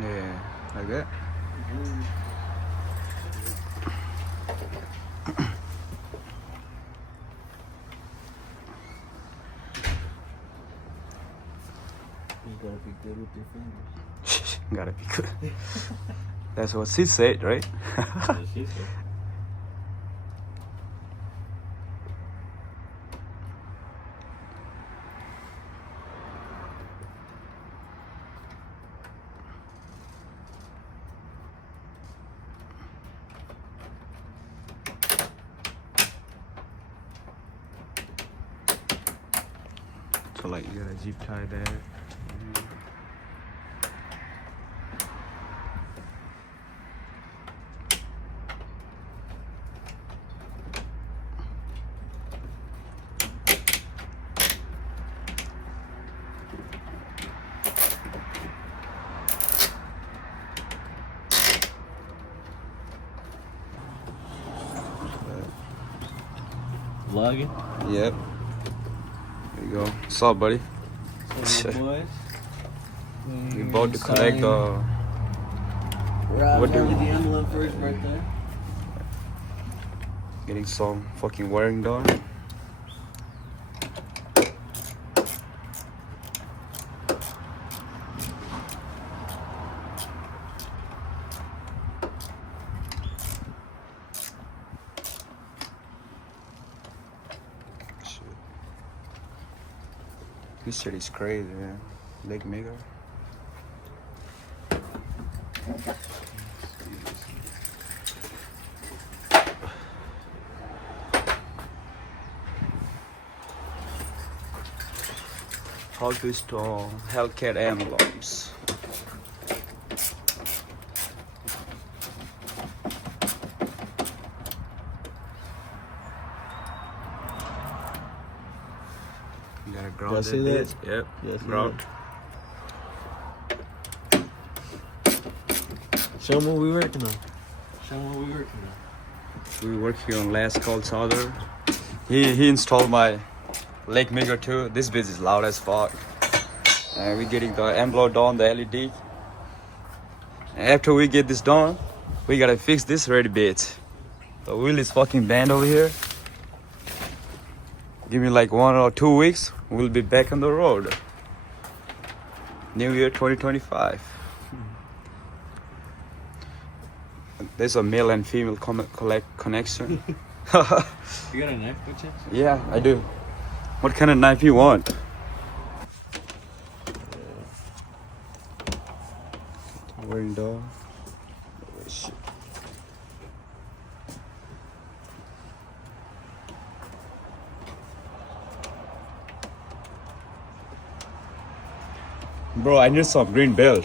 Yeah, like that. You gotta be good with your fingers. Gotta be good. That's what she said, right? Yeah, she said. So like you got a zip tie there. Vlogging? Yep. There you go. What's up, buddy? What's up, boys? We about to collect the. Rob's what do- LED emblem for his birthday. Getting some fucking wiring done. Shit. This shit is crazy, man. Leg maker. How to install Hellcat emblems. You gotta ground Y'all see that? this. Yep. Yeah, I see Ground. Show them what we working on. Show them what we working on. We working on last call solder. He installed my leg maker too. This bitch is loud as fuck. And we getting the emblem done, the LED. And after we get this done, we gotta fix this ready bitch. The wheel is fucking bent over here. Give me like 1 or 2 weeks, we'll be back on the road. New Year 2025. There's a male and female connection. You got a knife, with you? Yeah, I do. What kind of knife you want? Wearing door. Shit. Bro, I need some green belt.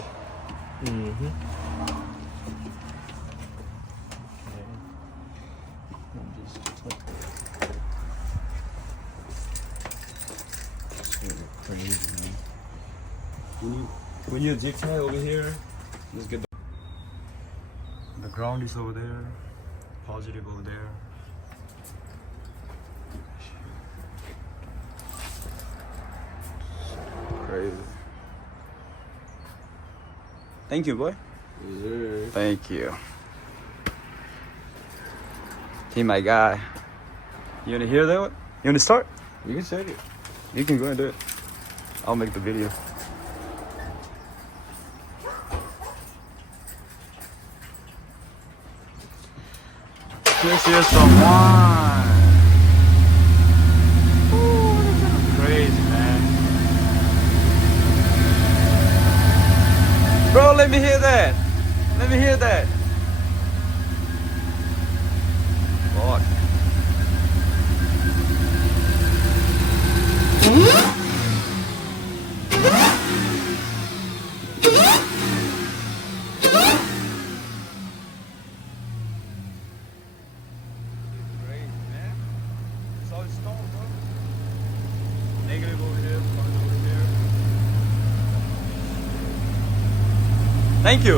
Mm-hmm. Crazy, man. When you zip tie over here, let's get the ground is over there, positive over there. Crazy. Thank you, boy. Yeah. Thank you. He my guy. You wanna hear that one? You wanna start? You can say it. You can go and do it. I'll make the video. Here's some wine. Ooh, that's crazy, man. Bro, let me hear that. Let me hear that. Fuck. Negative over here, positive over here. Thank you.